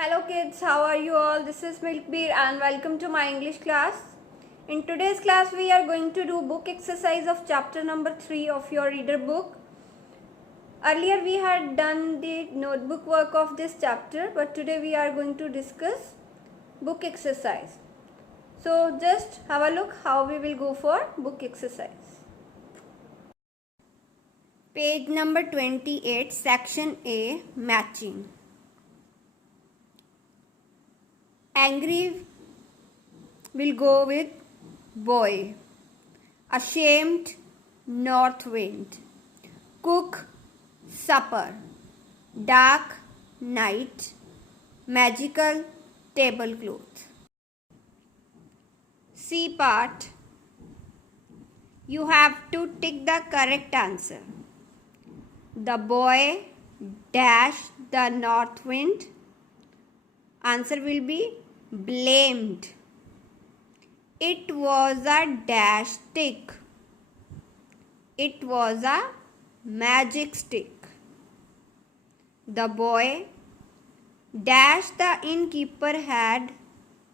Hello kids, how are you all? This is Milkbeer and welcome to my English class. In today's class we are going to do book exercise of chapter number 3 of your reader book. Earlier we had done the notebook work of this chapter, but today we are going to discuss book exercise. So just have a look how we will go for book exercise. Page number 28, section A, matching. Angry will go with boy. Ashamed, north wind. Cook, supper. Dark, night. Magical, tablecloth. C part. You have to tick the correct answer. The boy dashed the north wind. Answer will be blamed. It was a dash stick. It was a magic stick. The boy dashed the innkeeper had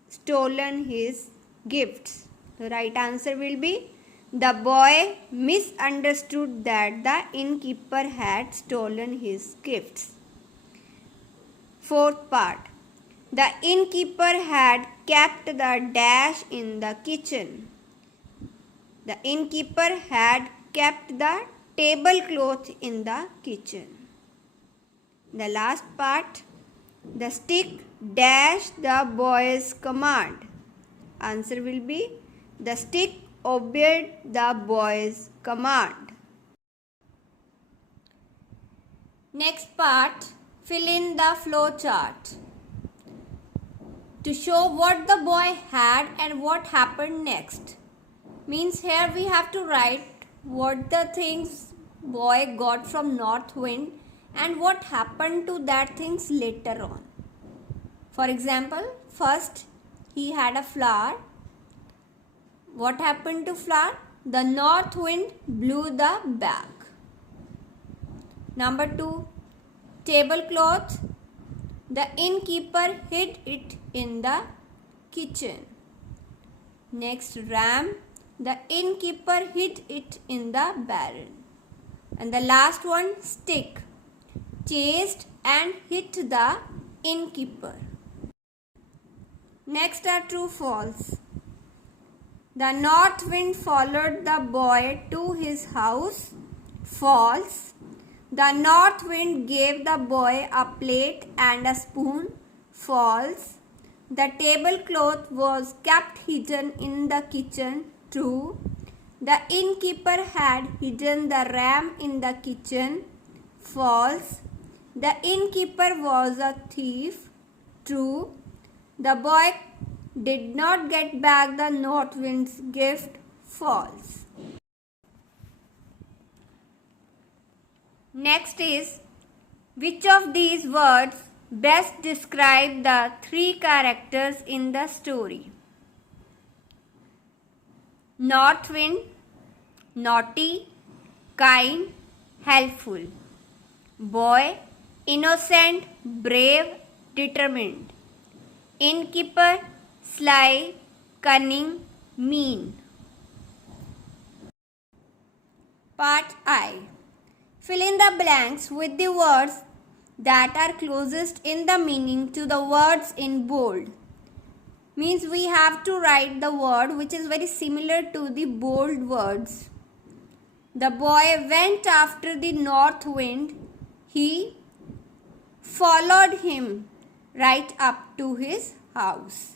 stolen his gifts. The right answer will be the boy misunderstood that the innkeeper had stolen his gifts. Fourth part. The innkeeper had kept the dash in the kitchen. The innkeeper had kept the tablecloth in the kitchen. The last part. The stick dashed the boy's command. Answer will be the stick obeyed the boy's command. Next part. Fill in the flow chart. To show what the boy had and what happened next. Means here we have to write what the things boy got from north wind and what happened to that things later on. For example, first he had a flower. What happened to flower? The north wind blew the bag. Number 2, tablecloth. The innkeeper hid it in the kitchen. Next, ram. The innkeeper hid it in the barrel. And the last one, stick. Chased and hit the innkeeper. Next are true false. The north wind followed the boy to his house. False. The north wind gave the boy a plate and a spoon. False. The tablecloth was kept hidden in the kitchen. True. The innkeeper had hidden the ram in the kitchen. False. The innkeeper was a thief. True. The boy did not get back the north wind's gift. False. Next is, which of these words best describe the 3 characters in the story? North wind, naughty, kind, helpful. Boy, innocent, brave, determined. Innkeeper, sly, cunning, mean. Part I. Fill in the blanks with the words that are closest in the meaning to the words in bold. Means we have to write the word which is very similar to the bold words. The boy went after the north wind. He followed him right up to his house.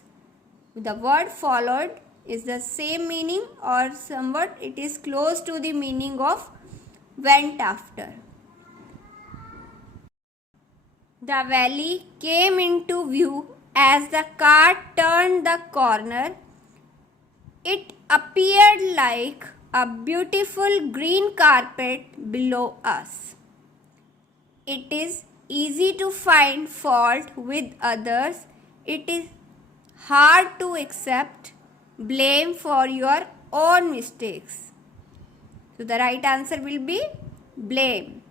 The word followed is the same meaning or somewhat it is close to the meaning of went after. The valley came into view as the car turned the corner. It appeared like a beautiful green carpet below us. It is easy to find fault with others. It is hard to accept blame for your own mistakes. So the right answer will be blame.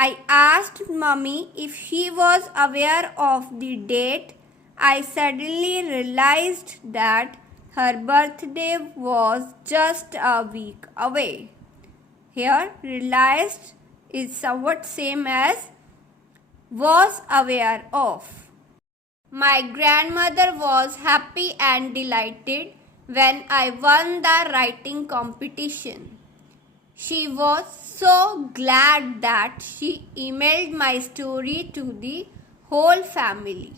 I asked Mummy if she was aware of the date. I suddenly realized that her birthday was just a week away. Here, realized is somewhat same as was aware of. My grandmother was happy and delighted when I won the writing competition. She was so glad that she emailed my story to the whole family.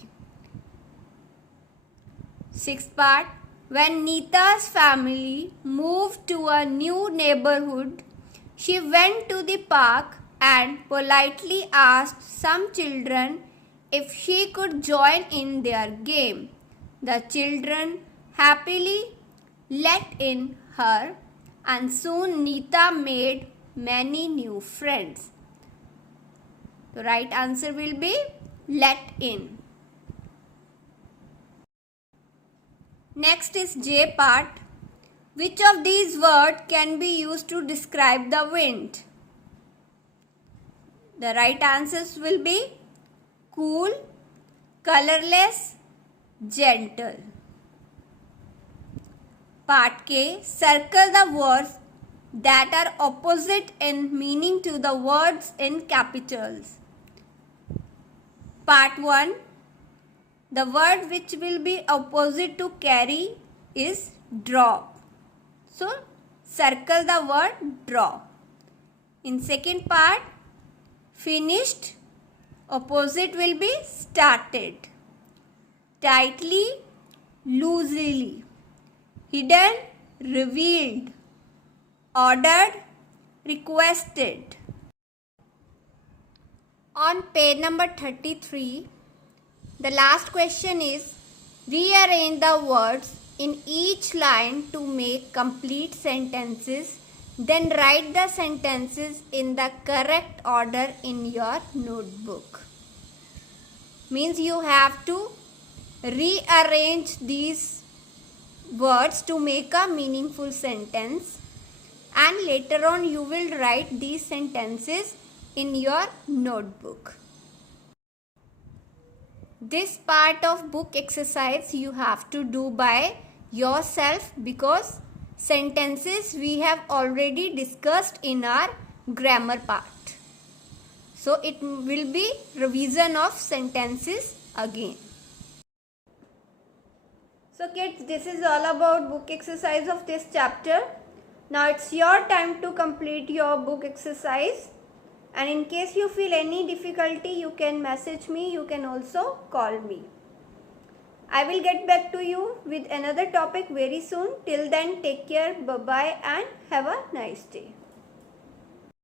Sixth part. When Neeta's family moved to a new neighborhood, she went to the park and politely asked some children if she could join in their game. The children happily let in her, and soon Neeta made many new friends. The right answer will be let in. Next is J part. Which of these words can be used to describe the wind? The right answers will be cool, colorless, gentle. Part K. Circle the words that are opposite in meaning to the words in capitals. Part 1. The word which will be opposite to carry is drop. So, circle the word drop. In second part, finished, opposite will be started. Tightly, loosely. Hidden, revealed. Ordered, requested. On page number 33, the last question is rearrange the words in each line to make complete sentences. Then write the sentences in the correct order in your notebook. Means you have to rearrange these words to make a meaningful sentence, and later on you will write these sentences in your notebook. This part of book exercise you have to do by yourself because sentences we have already discussed in our grammar part. So it will be revision of sentences again. So kids, this is all about book exercise of this chapter. Now it's your time to complete your book exercise. And in case you feel any difficulty, you can message me, you can also call me. I will get back to you with another topic very soon. Till then, take care, bye-bye and have a nice day.